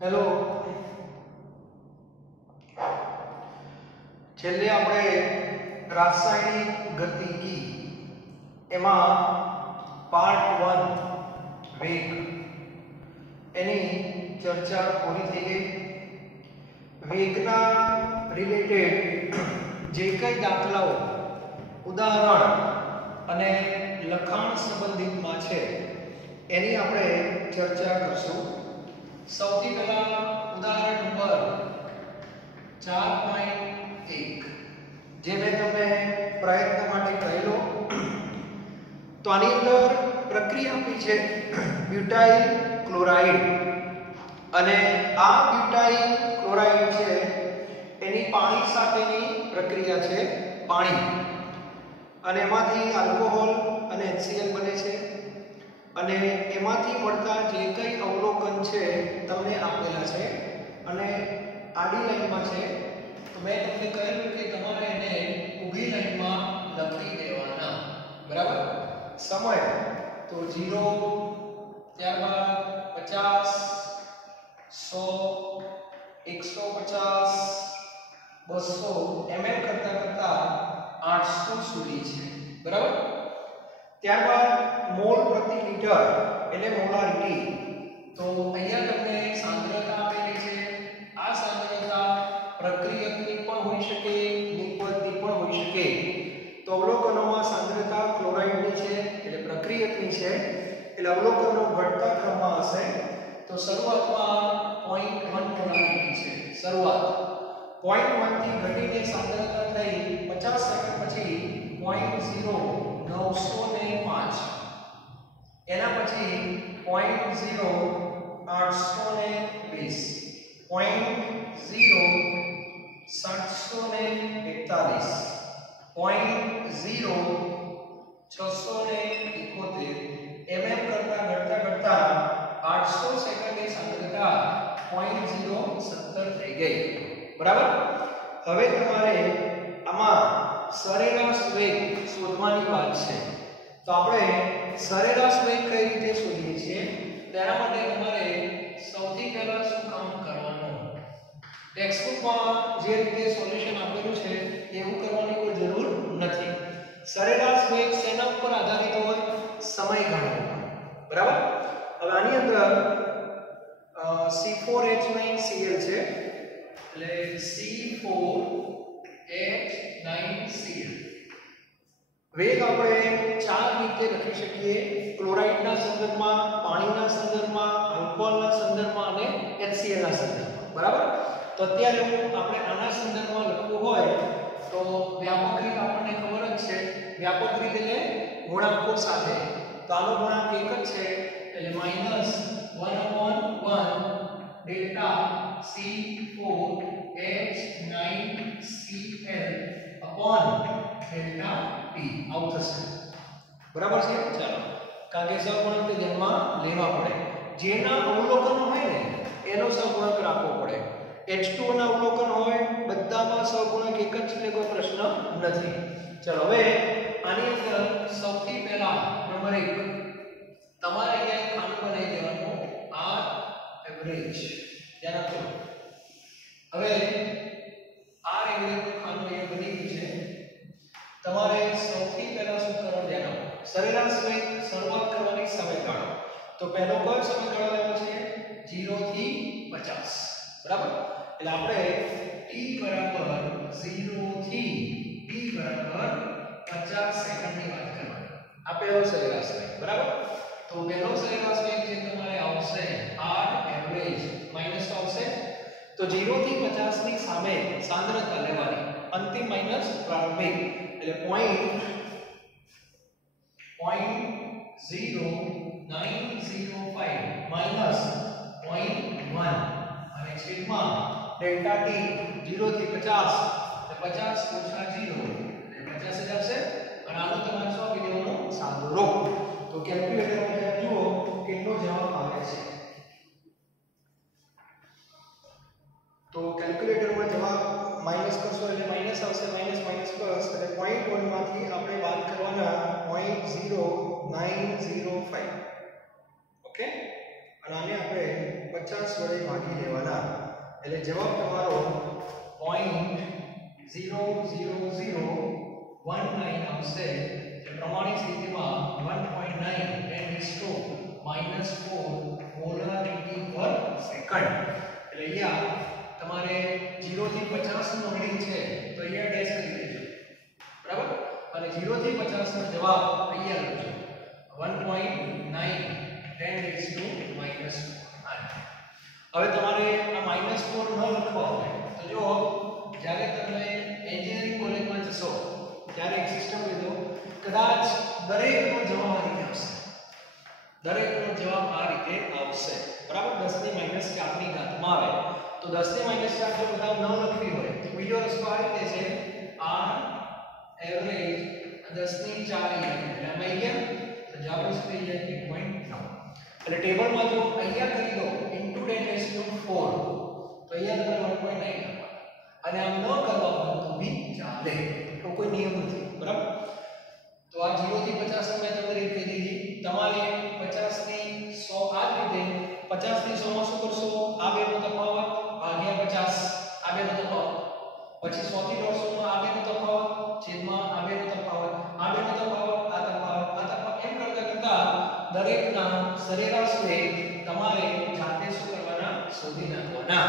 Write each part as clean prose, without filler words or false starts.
Hello, છેલ્લે આપણે રાસાયણિક ગતિકી એમાં પાર્ટ 1 વેગ એની ચર્ચા પૂરી થઈ ગઈ. વેગના રિલેટેડ જે કંઈ દાખલાઓ ઉદાહરણ અને લખાણ સંબંધિતમાં છે એની આપણે ચર્ચા કરશું. સૌથી પહેલા ઉદાહરણ નંબર 4.1 જે મેં તમને પ્રયત્ન માટે કહેલો. તો આની અંદર પ્રક્રિયા આપી છે બ્યુટાઇલ ક્લોરાઇડ, અને આ બ્યુટાઇલ ક્લોરાઇડ છે એની પાણી સાથેની પ્રક્રિયા છે, પાણી, અને એમાંથી આલ્કોહોલ અને HCl બને છે. અને એમાંથી મળતા જે કંઈ અવલોકન છે તમને આપેલા છે અને આડી લાઈનમાં છે. તો મેં તમને કહ્યું કે તમારે એને ઊભી લાઈનમાં લખી દેવાના, બરાબર? સમય તો 0, ત્યારબાદ 50, 100, 150, 200 mm કરતા 800 સુધી છે, બરાબર? ત્યારબાદ મોલ પ્રતિ લિટર એટલે મોલારિટી. તો અહીંયા તમને સાંદ્રતા આપેલી છે. આ સાંદ્રતા પ્રક્રિયકની પણ હોઈ શકે, નિપજની પણ હોઈ શકે. તો અવલોકનોમાં સાંદ્રતા ક્લોરાઇડની છે એટલે પ્રક્રિયકની છે, એટલે અવલોકનો ઘટતા ક્રમમાં હશે. તો શરૂઆતમાં 0.1 મોલારિટી છે. શરૂઆત 0.1 થી ઘટીને સાંદ્રતા થઈ 50 સેકન્ડ પછી 0.0905, એના પછી 0.0820, 0.0741, 0.0671 mm કરતા ઘટતા 800 સેકન્ડની સાંદ્રતા 0.017 થઈ ગઈ, બરાબર? હવે તમારે આમાં સરેરાશ વેગ શોધવાની વાત છે. તો આપણે સરેરાશ વેગ કઈ રીતે શોધીએ છીએ તેના માટે તમારે સૌથી પહેલા શું કામ કરવાનું, ટેક્સ્ટબુકમાં જે રીતે સોલ્યુશન આપેલું છે એવું કરવાની કોઈ જરૂર નથી. સરેરાશ વેગ શેના ઉપર આધારિત હોય? સમયગાળા ઉપર, બરાબર? હવે આની અંદર C4H9Cl છે, એટલે C4H9Cl. વેગ આપણે 4 રીતે લખી શકીએ: ક્લોરાઇડના સંદર્ભમાં, પાણીના સંદર્ભમાં, આલ્કોહોલના સંદર્ભમાં અને HCl ના સંદર્ભમાં, બરાબર? તો અત્યારે આપણે આના સંદર્ભમાં લખવું હોય તો વ્યાપક રીત આપણને ખબર જ છે. વ્યાપક રીત એટલે ગુણાંકો સાથે. તો આનો ગુણાંક એક જ છે એટલે -1/1 delta C4H9Cl upon delta T આવું થશે, બરાબર છે? ચાલો, કારણ કે સહગુણકને ધ્યાનમાં લેવા પડે. જેના અવલોકન હોય ને એનો સહગુણક રાખવો પડે. H2O ના અવલોકન હોય બધામાં સહગુણક એક જ છે, કોઈ પ્રશ્ન નથી. ચલો, હવે આની અંદર સૌથી પહેલા નંબર 1 તમારે અહીંયા ખાનું બનાવી દેવાનું, R એવરેજ. ધ્યાન આપજો. હવે R એવરેજ નું ખાનું અહીંયા બની ગયું છે. તમારે સૌથી પહેલા શું કરવાનું, ધ્યાન આપો. સરેરાશ વેગ શરૂઆત કરવાની સમયગાળો. તો પહેલો કયો સમયગાળો લેવો છે? 0 થી 50, બરાબર? એટલે આપણે t બરાબર 0 થી t બરાબર 50 સેકન્ડની વાત કરવાની. આ પહેલો સરેરાશ વેગ, બરાબર? તો પહેલો સરેરાશ વેગ જે તમારે આવશે r એવરેજ માઈનસ આવશે. તો 0 થી 50 ની સામે સાંદ્રતા લેવાની, અંતિમ માઈનસ પ્રારંભિક, એટલે 0.0905 માઈનસ 0.1 અને છેદમાં ડેલ્ટા t 0 થી 50 એટલે 50 ઓછા 0 એટલે 50 જ આવશે. અને આનો તમારે શું આપી દેવાનો? સાદો. તો કેલ્ક્યુલેટરમાં જુઓ કેટલો જવાબ આવે છે. તો કેલ્ક્યુલેટરમાં જવાબ માઈનસ કરશો એટલે માઈનસ આવશે, માઈનસ માઈનસ પ્લસ, એટલે 0.1 માંથી આપણે બાદ કરવાના 0.0905. ઓકે, અને આને આપણે 50 વડે ભાગી લેવાના એટલે જવાબ તમારો 0.00019 આવશે જે પ્રમાણિત સ્થિતિમાં 1.9 10⁻⁻⁴ મોલારિટી પર સેકન્ડ એટલે અહીંયા તમારે 0 થી 50 નો રીડિંગ છે તો અહીંયા ડેશ કરી દેજો બરાબર અને 0 થી 50 નો જવાબ અહીંયા લખજો 1.9 10⁻⁻⁴ હવે તમારે આ -4 ન લખવા હોય તો જો જ્યારે તમે એન્જિનિયરિંગ કોલેજમાં જશો ત્યારે એક સિસ્ટમ લીધો કદાચ દરેકનો જવાબ આ રીતે આવશે દરેકનો જવાબ આ રીતે આવશે બરાબર 10 ની -4 ઘાતમાં આવે તો 10 ની -4 જો બધા ન લખવી હોય તો બીજો રસ્તો આ રીતે છે r એવરેજ 10 ની 4 એટલે આમાં ગયા તો જવાબ થઈ જાય 1.9 એટલે ટેબલમાં જો અહીંયા કરી દો * 10⁻⁴ તો અહીંયા તમે 1.9 અને આમ ન કરવા હોય તો બી ચાલે તો કોઈ નિયમ નથી બરાબર તો આ 0 થી 50 મેં તમને રીત કહી દીધી તમારે 50 થી 100 આ રીતે 50 થી 100 માં શું કરશો આ બેનો તફાવત ભાગ્યા 50 આ બેનો તફાવત પછી 100 થી 150 માં આ બેનો તફાવત છેદમાં આ બેનો તફાવત આ બેનો તફાવત આ તફાવત એમ કરતા કરતા દરેકના સરેરાશ વેગ તમારે જાતે શું કરવાના શોધી નાખવાના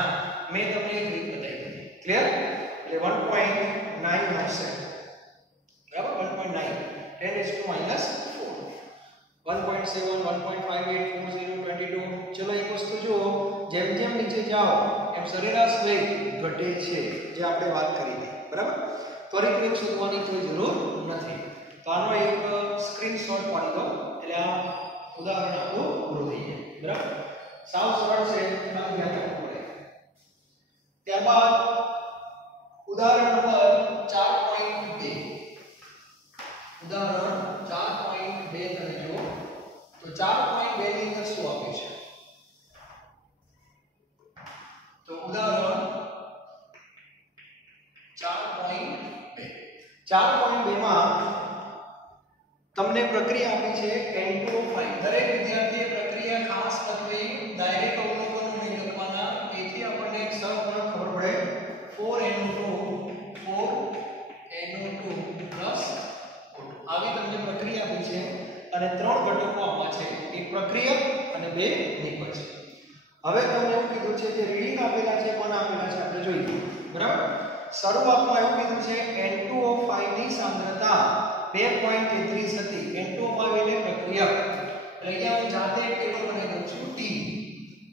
મેં તમને એક રીત બતાવી દીધી ક્લિયર એટલે 1.9 આવશે બરાબર 1.9 10⁻⁴ 1.7 1.58 40 22 ચલો એક વસ્તુ જુઓ જેમ જેમ નીચે જાઓ એમ સરેરાશ વેગ ઘટે છે જે આપણે વાત કરી હતી બરાબર ત્વરિત વેગ શોધવાની કોઈ જરૂર નથી તો આનો એક સ્ક્રીનશોટ પાડી દો એટલે આ ઉદાહરણ આપણું પૂરું થઈ જાય બરાબર સાવ સરળ છે ખાલી ધ્યાન રાખવું પડે ત્યારબાદ ઉદાહરણ નંબર 4.2 ઉદાહરણ 4.2 તમે જુઓ તો 4.2 ની અંદર શું આપ્યું છે તો ઉદાહરણ 4.2 માં તમને પ્રક્રિયા આપી છે N2O5 દરેક વિદ્યાર્થીએ પ્રક્રિયા ખાસ કરવી ડાયરેક્ટ અવલોકનો નહીં લખવાના તેથી આપણને એક સરળ ખબર પડે 4NO2 આવી તમને પ્રક્રિયા આપી છે અને ત્રણ ઘટકો આમાં છે એક પ્રક્રિયા અને બે નિપજ હવે તમને એવું કીધું છે જે રીડિંગ આપેલા છે કોના આપેલા છે આપણે જોઈએ બરાબર શરૂઆતમાં એવું કીધું છે N2O5 ની સાંદ્રતા 2.33 હતી N2O5 એટલે પ્રક્રિયા એટલે અહીંયા હું જાતે ટેબલ બનાવી દઉં છું T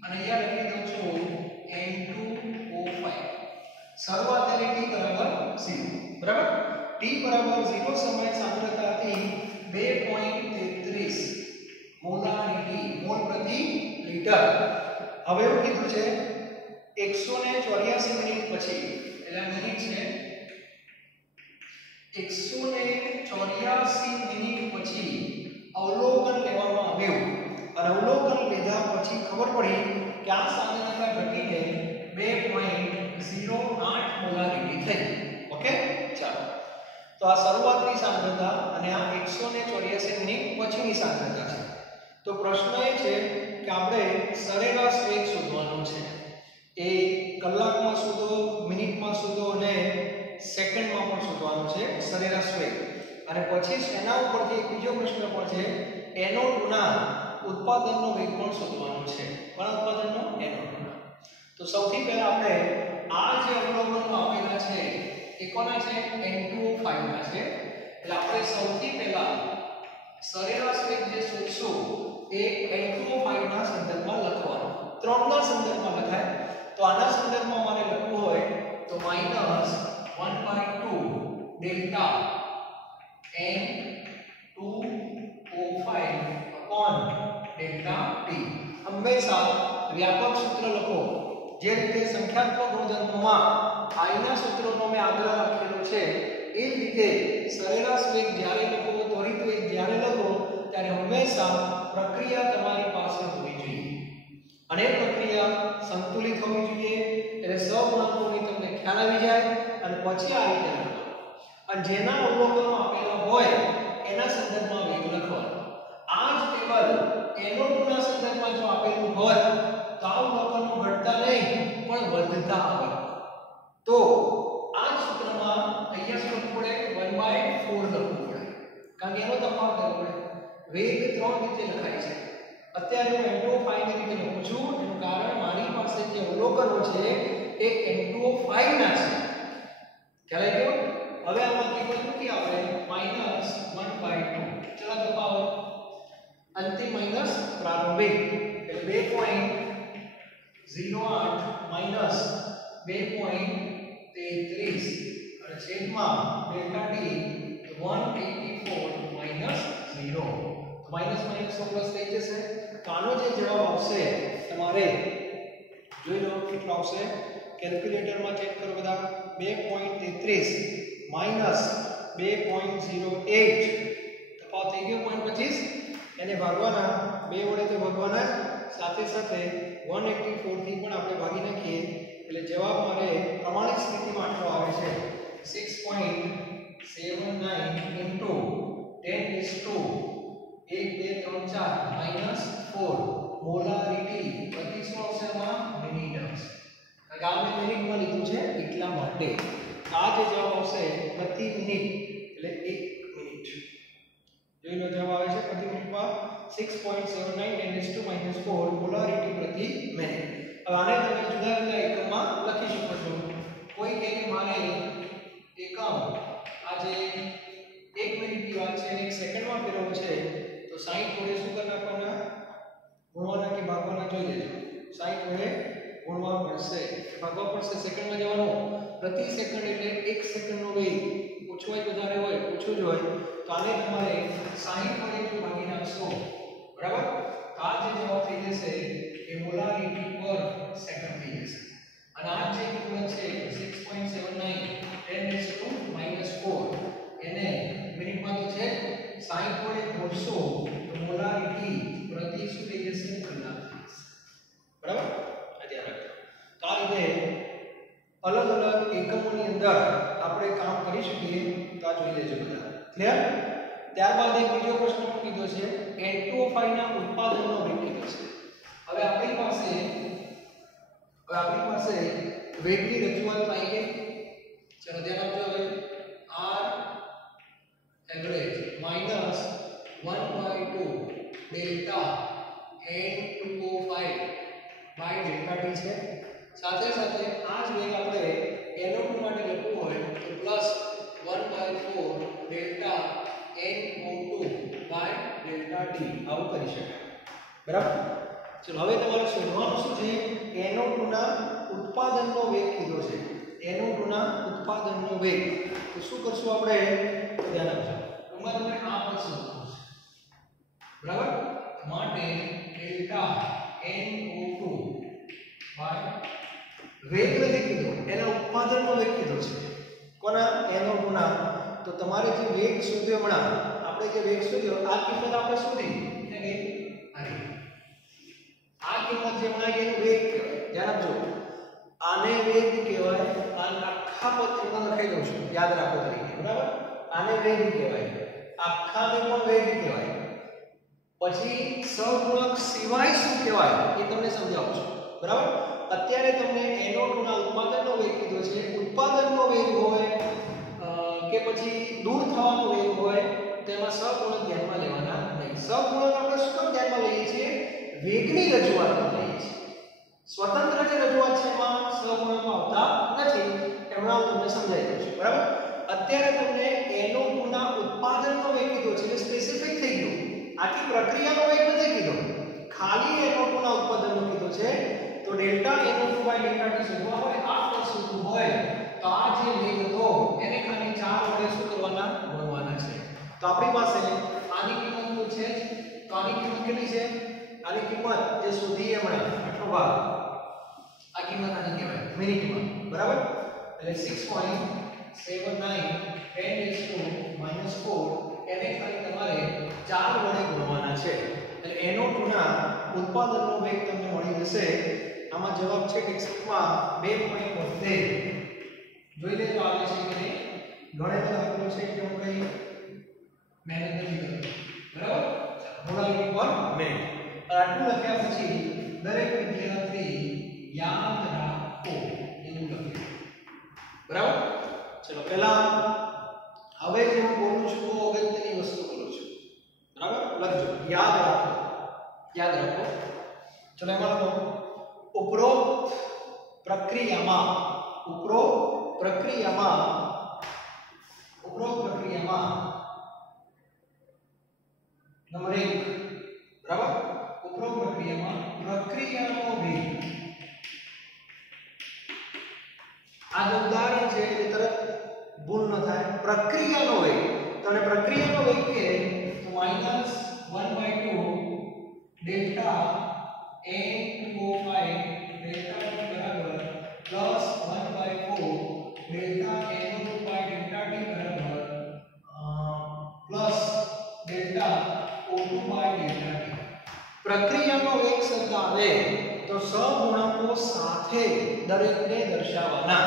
અને અહીંયા લખી દઉં છું N2O5 શરૂઆત એટલે T બરાબર 0 બરાબર T બરાબર 0 સમય સાંદ્રતા હતી 2.33 મોલારિટી મોલ પ્રતિ લિટર હવે એવું કીધું છે 184 મિનિટ પછી એટલે મિનિટ છે 184 મિનિટ પછી અવલોકન લેવામાં આવ્યું અને અવલોકન લીધા પછી ખબર પડી કે આ સાંદ્રતા ઘટીને 2.08 મોલારિટી થઈ ઓકે ચાલો તો આ શરૂઆતની સાંદ્રતા અને આ 184 મિનિટ પછીની સાંદ્રતા છે તો પ્રશ્ન એ છે કે આપણે સરેરાશ વેગ શોધવાનો છે એ કલાકમાં શોધો મિનિટમાં શોધો અને સેકન્ડમાં પણ શોધવાનો છે સરેરાશ વેગ અને પછી એના ઉપરથી એક બીજો પ્રશ્ન પણ છે NO2 ના ઉત્પાદનનો વેગ પણ શોધવાનો છે કોના ઉત્પાદનનો NO2 ના તો સૌથી પહેલા આપણે આ જે અવલોકનો આપેલા છે એ કોના છે N2O5 ના છે એટલે આપણે સૌથી પહેલા સરેરાશ વેગ જે શોધશું એ N2O5 ના સંદર્ભમાં લખવાનો ત્રણના સંદર્ભમાં લખાય તો આના સંદર્ભમાં મારે લખવું હોય તો -1/2 delta N2O5 upon delta T હંમેશા વ્યાપક સૂત્ર લખો જે રીતે સંખ્યાત્મક ગુણધર્મોમાં I ના સૂત્રનો મેં આગળ લખેલું છે એ જ રીતે સરેરાશ વેગ જ્યારે લખો ત્વરિત વેગ જ્યારે લખો ત્યારે હંમેશા પ્રક્રિયા તમારી પાસે હોવી જોઈએ અને પ્રક્રિયા સંતુલિત હોવી જોઈએ એટલે સહગુણકોની તમને ખ્યાલ આવી જાય અને પછી આ રીતે લખો અને જેના અવલોકનો આપેલા હોય એના સંદર્ભમાં વેગ લખવાનો આ જ ટેબલ NO2 ના સંદર્ભમાં જો આપેલું હોય તો આ વેગ 3 રીતે લખાય છે. અત્યારે હું N2O5 ની રીતે લખું છું એનું કારણ મારી પાસે જે અવલોકનો છે એ N2O5 ના છે. ખ્યાલ આવ્યો? હવે આમાં કિંમત મૂકી આપણે -1/2. ચલો તફાવત અંતિમ માઈનસ પ્રારંભિક એટલે 2.08 -2.33 અને છેદમાં ડેલ્ટા ટી 184 -0. તો માઈનસ માઈનસ નો પ્લસ થઈ જશે. તો આનો જે જવાબ આવશે તમારે જોઈ લો કેટલો આવશે. કેલ્ક્યુલેટરમાં ચેક કરો બધા. 2.33 -2.08 તફાવત થઈ ગયો 0.25. એને ભાગવાના 2 વડે તો ભાગવાના સાથે સાથે 184 થી પણ આપણે ભાગી નાખીએ એટલે જવાબ મારે પ્રમાણિત સ્થિતિમાં આટલો આવે છે 6.79 into 10⁻⁴ મોલારિટી 25 આવશે એમાં મિનિટસ. આગામી મિનિટમાં લીધું છે એટલા માટે આ જે જવાબ આવશે પ્રતિ મિનિટ એટલે 1 મિનિટ. જોઈ લો જવાબ આવે છે પ્રતિ મિનિટમાં 6.79 10⁻⁴ મોલારિટી પ્રતિ મિનિટ. હવે આને તમે જુદા જુદા એકમમાં લખી શકો છો. કોઈ કહે કે મારે એકમ આજે 1 મિનિટની વાત છે અને 1 સેકન્ડમાં ફેરવવું છે તો 60 વડે શું કરી નાખવાના? ગુણવાના કે ભાગવાના જોઈ લેજો. 60 વડે ગુણવા પડશે, ભાગવા પડશે. સેકન્ડમાં જવાનું. પ્રતિ સેકન્ડ એટલે 1 સેકન્ડનો વેગ ઓછો હોય વધારે હોય ઓછું જ હોય તો આને તમારે 60 વડે જો ભાગી નાખશો બરાબર તો આ જે જવાબ થઈ જશે એ મોલારિટી પર સેકન્ડ થઈ જશે. અને આ જે કિંમત છે 6.79 10⁻⁴ એને મિનિટમાં તો છે 60 વડે ભાગશો તો મોલારિટી પ્રતિ શું થઈ જશે? કલાક. બરાબર? આ ધ્યાન રાખજો. તો આ રીતે અલગ અલગ એકમોની અંદર આપણે કામ કરી શકીએ તો આ જોઈ લેજો બધા. ક્લિયર? ત્યારબાદ એક બીજો પ્રશ્ન પણ કીધો છે N2O5 ના ઉત્પાદનનો વેગ કીધો છે. હવે આપણી પાસે વેગની રજૂઆત આવી ગઈ. ચલો ધ્યાન આપજો. હવે R average -1/2 delta N2O5 by delta T છે. સાથે સાથે આ જ વેગ આપણે NO2 માટે લખવું હોય તો +1/4 delta NO2 by delta T આવું કરી શકાય. બરાબર? ચલો હવે તમારે શોધવાનું શું છે? NO2 ના ઉત્પાદનનો વેગ કીધો છે. NO2 ના ઉત્પાદનનો વેગ. તો શું કરશું આપણે? ધ્યાન આપજો. ટૂંકમાં તમને આ પર શોધવાનું છે. બરાબર? માટે ડેલ્ટા NO2 બાય વેગ નથી કીધો, એના ઉત્પાદનનો વેગ કીધો છે. કોના? NO2 ના. તો તમારે જે વેગ શોધ્યો હમણાં આપણે જે વેગ શોધ્યો આ કિંમત આપણે શોધી એટલે કે આ કિંમત જે હમણાં એનો વેગ કહેવાય. ધ્યાન આપજો. આને વેગ કહેવાય. આ આખા પદ એમાં લખાઈ દઉં છું યાદ રાખો તરીકે. બરાબર? આને વેગ કહેવાય. આખાને પણ વેગ કહેવાય. પછી સહગુણક સિવાય શું કહેવાય એ તમને સમજાવું છું. બરાબર? અત્યારે તમને NO2 ના ઉત્પાદનનો વેગ કીધો છે. ઉત્પાદનનો વેગ હોય કે પછી દૂર થવાનો વેગ હોય તેમાં સહગુણક ધ્યાનમાં લેવાના નહીં. સહગુણક આપણે શું કામ ધ્યાનમાં લઈએ છીએ? વેગની રજૂઆતમાં લઈએ છીએ. સ્વતંત્ર જે રજૂઆત છે એમાં સહગુણકો આવતા નથી. એમણા હું તમને સમજાવી દઉં છું. બરાબર? અત્યારે તમને NO2 ના ઉત્પાદનનો વેગ કીધો છે એટલે સ્પેસિફિક થઈ ગયું. આખી પ્રક્રિયાનો વેગ નથી કીધો, ખાલી NO2 ના ઉત્પાદનનો કીધો છે. તો delta NO2 by delta T શોધવા હોય, આ પદ શોધવું હોય તો આ જે વેગ હતો એને ખાલી 4 વડે શું કરવાના? ગુણવાના છે. તો આપણી પાસે આની કિંમત તો છે જ. તો આની કિંમત કેટલી છે? આની કિંમત જે શોધી હમણાં આટલો ભાગ આ કિંમત આની કહેવાય મિનિટમાં. બરાબર? એટલે 6.79 10⁻⁴ એને ખાલી તમારે 4 વડે ગુણવાના છે. એટલે NO2 ના ઉત્પાદનનો વેગ તમને મળી જશે. આમાં જવાબ છે ટેક્સ્ટમાં 2.72. જોઈ લેજો આવે છે કે નહીં. ગણિત લખેલું છે કે હું કઈ મહેનત નથી કરી. બરાબર? મોલારિટી પર મિનિટ. આટલું લખ્યા પછી દરેક વિદ્યાર્થી યાદ રાખો એવું લખ્યું. બરાબર? ચલો પહેલા હવે જે હું બોલું છું તો અગત્યની વસ્તુ બોલું છું. બરાબર? લખજો, યાદ રાખો, યાદ રાખો. ચલો એમાં લખો ઉપરોક્ત પ્રક્રિયામાં નંબર 1 બરાબર. ઉપરોક્ત પ્રક્રિયામાં પ્રક્રિયાનો વેગ, આ જો ઉદાહરણ છે એટલે તરત ભૂલ ન થાય. પ્રક્રિયાનો વેગ, તમને પ્રક્રિયાનો વેગ કે તો -1/2 ડેલ્ટા n/5 ડેલ્ટા t બરાબર +1/4 ડેલ્ટા n/5 ડેલ્ટા t બરાબર પ્લસ ડેલ્ટા O2/ડેલ્ટા t. પ્રક્રિયાનો વેગ શબ્દ આવે તો સહગુણકો સાથે દરેકને દર્શાવવાના.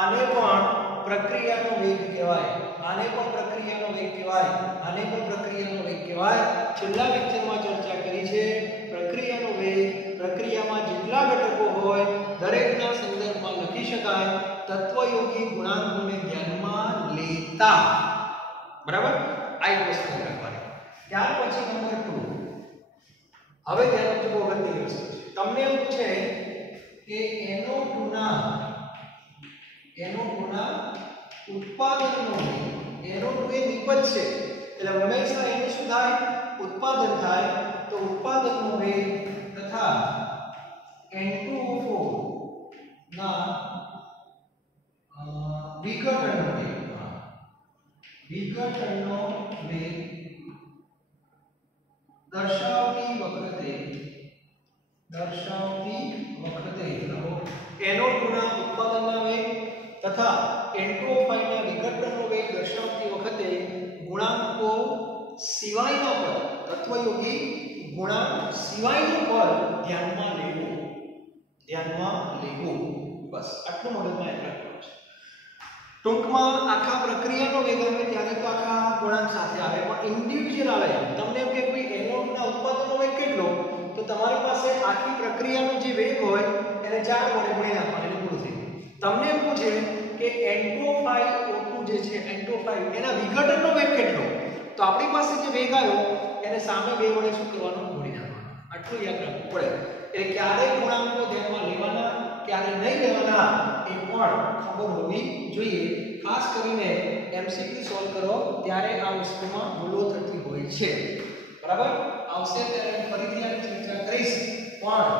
આને પણ પ્રક્રિયાનો વેગ કહેવાય, આને પણ પ્રક્રિયાનો વેગ કહેવાય, આને પણ પ્રક્રિયાનો વેગ કહેવાય. છેલ્લા લેક્ચરમાં ચર્ચા કરી છે પ્રક્રિયાનો વેગ પ્રક્રિયામાં જેટલા ઘટકો હોય દરેકના સંદર્ભમાં લખી શકાય તત્વયોગી ગુણાંકોને ધ્યાનમાં લેતા. બરાબર, આ એક વસ્તુ રાખવાની. ત્યાર પછી નંબર 2, હવે ધ્યાન આપજો, બહુ અગત્યની વસ્તુ છે. તમને એવું પૂછે કે NO2 ના ઉત્પાદનનો વેગ, NO2 એ નિપજ છે એટલે હંમેશા એનું શું થાય, ઉત્પાદન થાય. તો ઉત્પાદનનો વેગ તથા N2O4 ના વિઘટનનો વેગ દર્શાવતી વખતે NO2 ના ઉત્પાદનના વેગ તથા N2O5 ના વિઘટનનો વેગ દર્શાવતી વખતે ગુણાંકો સિવાયના પદ, તત્વયોગી ગુણાંક સિવાયનું પદ ધ્યાનમાં લેવું. બસ આટલું મગજમાં યાદ રાખવાનું છે. ટૂંકમાં આખા પ્રક્રિયાનો વેગ આવે ત્યારે તો આખા ગુણાંક સાથે આવે, પણ ઇન્ડિવિડ્યુઅલ આવે. તમને એમ કે કોઈ NO2 ના ઉત્પાદનનો વેગ કેટલો, તો તમારી પાસે આખી પ્રક્રિયાનો જે વેગ હોય એને 4 વડે ગુણી નાખવાનો એટલે પૂરું થઈ ગયું. તમને એમ પૂછે કે N2O5 O2 જે છે N2O5 એના વિઘટનનો વેગ કેટલો, તો આપણી પાસે જે વેગ આવ્યો એને સામે 2 વડે શું કરવાનું, ગુણી નાખવાનું. આટલું યાદ રાખવું પડે. એટલે ક્યારે ગુણાંકો ધ્યાનમાં લેવાના ક્યારે નહીં લેવાના એ પણ ખબર હોવી જોઈએ. ખાસ કરીને MCQ સોલ્વ કરો ત્યારે આ વસ્તુમાં ભૂલો થતી હોય છે. બરાબર, આવશે ત્યારે ફરીથી આ ચર્ચા કરીશ. પણ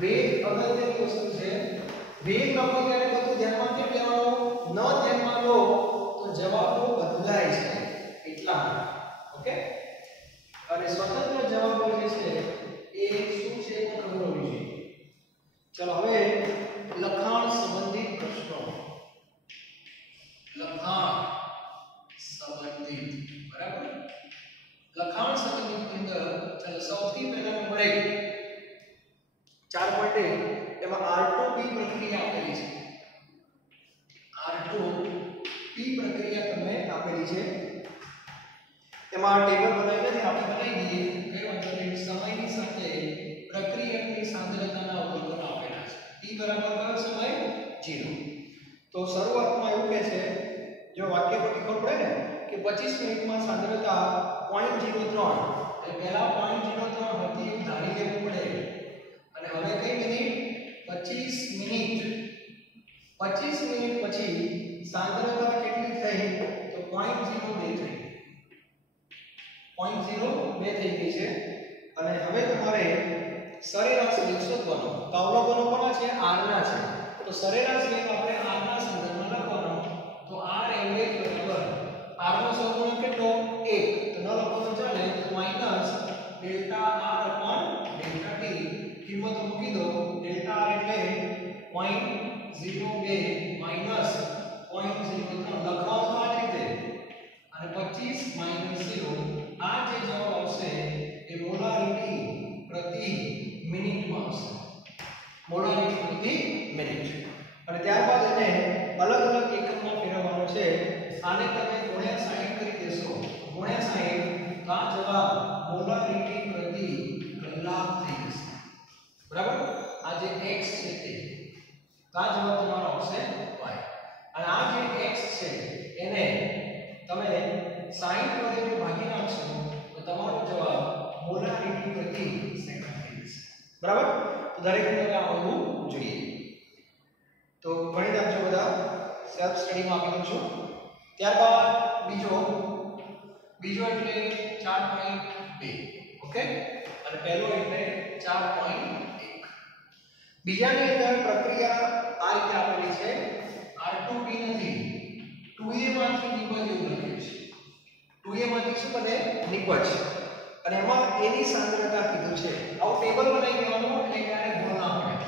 વેગ અગત્યની વસ્તુ છે. વેગ લખો ત્યારે બધું ધ્યાનમાં કેમ લેવાનું, ન ધ્યાનમાં લો તો જવાબો બદલાય છે એટલા. ઓકે, અને સ્વતંત્ર જવાબો જે છે એ શું છે એ ખબર હોવી જોઈએ. ચલો હવે લખાણ સંબંધિત પ્રશ્નો. બરાબર, લખાણ સંબંધિત અંદર ચલો સૌથી પહેલા નંબર 1 4.1 એમાં R2P પ્રક્રિયા આપેલી છે. R2P પ્રક્રિયા તમને આપેલી છે. એમાં ટેબલ બનાવી નથી, આપણે બનાવી દઈએ. કઈ વાંધો નહીં. સમયની સાથે પ્રક્રિયાની સાંદ્રતાના અવલોકનો આપેલા છે. T બરાબર કયો સમય 0. તો શરૂઆતમાં એવું કહે છે, જો વાક્ય પરથી ખબર પડે ને કે 25 મિનિટમાં સાંદ્રતા 0.03, એટલે પહેલા 0.03 હતી એવું ધારી લેવું પડે. અને હવે કઈ મિનિટ, 25 મિનિટ. 25 મિનિટ પછી સાંદ્રતા કેટલી થઈ, તો 0.02 થઈ. 0.02 થઈ ગઈ છે. અને હવે તમારે સરેરાશ વેગ શોધવાનો. તો અવલોકનો કોના છે, r ના છે. તો સરેરાશ વેગ આપણે r ના સંદર્ભમાં લખવાનો. તો r એવરેજ બરાબર r નો સહગુણક કેટલો, 1. તો ન લખો તો ચાલે, minus delta r upon delta t. કિંમત મૂકી દો. ડેલ્ટા r એટલે 0.02 માઈનસ 0.03 લખવાનું આ રીતે. અને 25 માઈનસ 0, આ જે જવાબ આવશે એ મોલારિટી પ્રતિ મિનિટમાં આવશે. મોલારિટી પ્રતિ મિનિટ. અને ત્યારબાદ એને અલગ અલગ એકમમાં ફેરવવાનો છે. આને તમે ગુણ્યા 60 કરી દેશો. ગુણ્યા 60 તો આ જવાબ મોલારિટી પ્રતિ કલાક થઈ જશે. બરાબર, આ જે x છે તે આ જવાબ તમારો આવશે y. અને આ જે x છે એને તમે 60 વડે જો ભાગી નાખશો તો તમારો દરેકને આવડવું જોઈએ. તો ભણી રાખજો બધા, સેલ્ફ સ્ટડીમાં આપી દઉં છું. ત્યારબાદ બીજો એટલે 4.2. ઓકે, અને પહેલો એટલે 4.1. બીજાની અંદર પ્રક્રિયા આ રીતે આપેલી છે. R2B નથી, 2A માંથી નિપજ એવું લખ્યું છે. 2A માંથી શું બને? નિપજ. અને એમાં A ની સાંદ્રતા કીધું છે. આવું ટેબલ બનાવી દેવાનું એટલે ક્યારે ભૂલ ના પડે.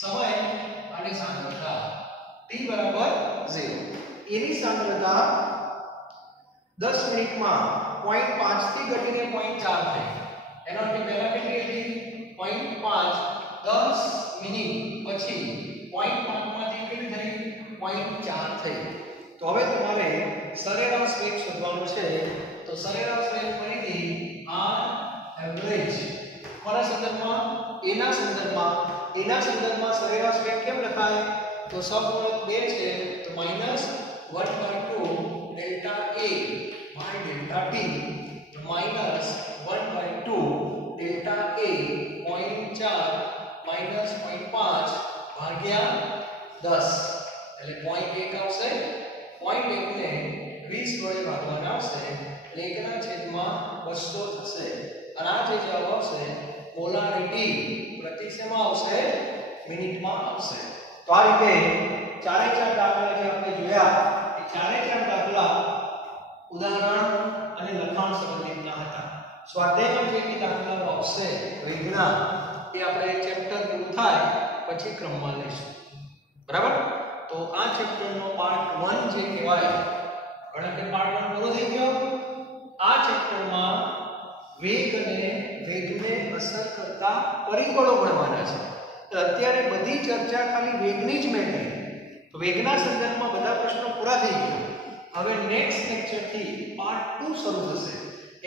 સમય અને સાંદ્રતા T બરાબર 0. A ની સાંદ્રતા 10 મિનિટમાં 0.5 થી ઘટીને 0.4 થઈ. એનો અર્થ પહેલા કેટલી હતી? 0.5. 10 મિનિટ પછી 0.5 માંથી કેટલી થઈ? 0.4 થઈ. તો હવે તમારે સરેરાશ વેગ શોધવાનો છે. તો સરેરાશ વેગ ફરીથી R એવરેજ કોના સંદર્ભમાં? A ના સંદર્ભમાં. A ના સંદર્ભમાં સરેરાશ વેગ કેમ લખાય? તો સહગુણક 2 છે, તો -1/2 delta A by delta T, તો -1/2 ડેલ્ટા A 0.4 -0.5 ભાગ્યા 10 એટલે 0.1 આવશે. 0.1 ને 20 વડે ભાગવાના આવશે એટલે 1/200 થશે. અને આ જે જવાબ આવશે પોલારિટી પ્રતિ સેમાં આવશે? મિનિટમાં આવશે. તો આ રીતે ચારે ચાર દાખલા જે આપણે જોયા એ ચારે ચાર દાખલા ઉદાહરણ અને લખાણ સંબંધિતના હતા. સ્વાધ્યાયમાં જે બી દાખલાઓ આવશે વેગના એ આપણે ચેપ્ટર પૂરું થાય પછી ક્રમમાં લઈશું. બરાબર? તો આ ચેપ્ટરનો પાર્ટ 1 જે કહેવાય, કારણ કે પાર્ટ 1 પૂરો થઈ ગયો. આ ચેપ્ટરમાં વેગ અને વેગને અસર કરતા પરિબળો ભણવાના છે. તો અત્યારે બધી ચર્ચા ખાલી વેગની જ મેં કરી. તો વેગના સંદર્ભમાં બધા પ્રશ્નો પૂરા થઈ ગયા. હવે નેક્સ્ટ લેક્ચરથી પાર્ટ 2 શરૂ થશે.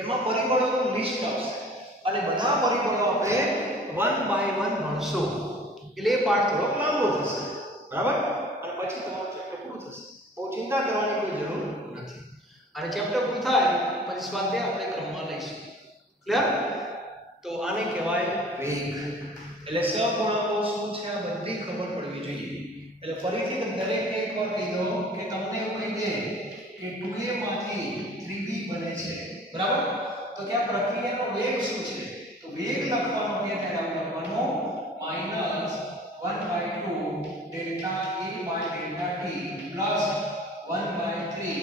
એમાં પરિબળોનું લિસ્ટ આવશે અને બધા પરિબળો આપણે 1 બાય 1 ભણશું. એટલે એ પાર્ટ થોડો લાંબો થશે. બરાબર? અને પછી તમારું ચેપ્ટર પૂરું થશે. બહુ ચિંતા કરવાની કોઈ જરૂર નથી. અને ચેપ્ટર પૂરું થાય પછી સ્વાધ્યાય આપણે ક્રમમાં લઈશું. ક્લિયર? તો આને કહેવાય વેગ. એટલે સહગુણાંકો શું છે આ બધી ખબર પડવી જોઈએ. એટલે ફરીથી દરેકને એકવાર કહી દો કે તમને એવું કહી દે કે 2A માંથી 3B બને છે. બરાબર? તો ત્યાં પ્રક્રિયાનો વેગ શું છે? તો વેગ લખવાનો કે ત્યારે લખવાનો -1/2 delta A by delta T plus 1/3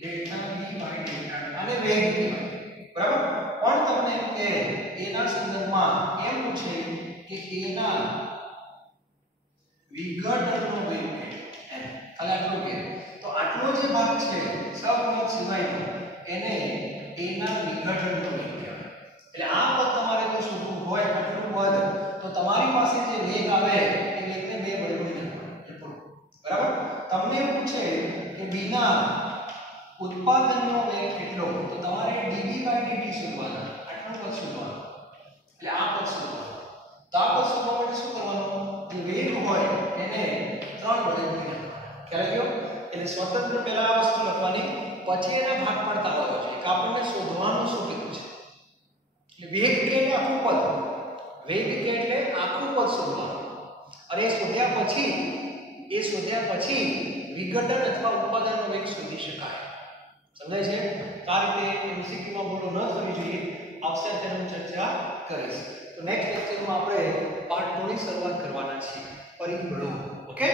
delta B by delta T. આને વેગ કહેવાય. બરાબર? પણ તમને એમ કે A ના સંદર્ભમાં એમ પૂછે કે A ના વિઘટનનો વેગ કેટલો? ખાલી આટલું કે તો આટલો જે ભાગ છે સહગુણક સિવાયનો એને A ના વિઘટનનો વેગ કહેવાય. એટલે આ પદ તમારે જો શોધવું હોય આટલું પદ, તો તમારી પાસે જે વેગ આવે એ વેગને 2 વડે ગુણી નાખવાનો. બરાબર? તમને પૂછે કે B ના ઉત્પાદનનો વેગ કેટલો? તો તમારે dB/dt શોધવાના. આટલું પદ શોધવાનું. એટલે આ પદ શોધવાનું. તો આ પદ શોધવા માટે શું કરવાનું? જે વેગ હોય એને 3 વડે ગુણી નાખવાનો. ખ્યાલ આવ્યો? એટલે સ્વતંત્ર પહેલા આ વસ્તુ લખવાની, પછી એના ભાગ પાડતા આવવા જોઈએ કે આપણને શોધવાનું શું કીધું છે. એટલે વેગ કે એટલે આખું પદ. વેગ કે એટલે આખું પદ શોધવાનું. અને એ શોધ્યા પછી વિઘટન અથવા ઉત્પાદનનો વેગ શોધી શકાય. સમજાય છે? આ રીતે એમસીક્યુમાં ભૂલો ન થવી જોઈએ. આવશે તેની ચર્ચા કરીશ. તો નેક્સ્ટ લેક્ચરમાં આપણે પાર્ટ 2 ની શરૂઆત કરવાના છીએ. પરિબળો. ઓકે?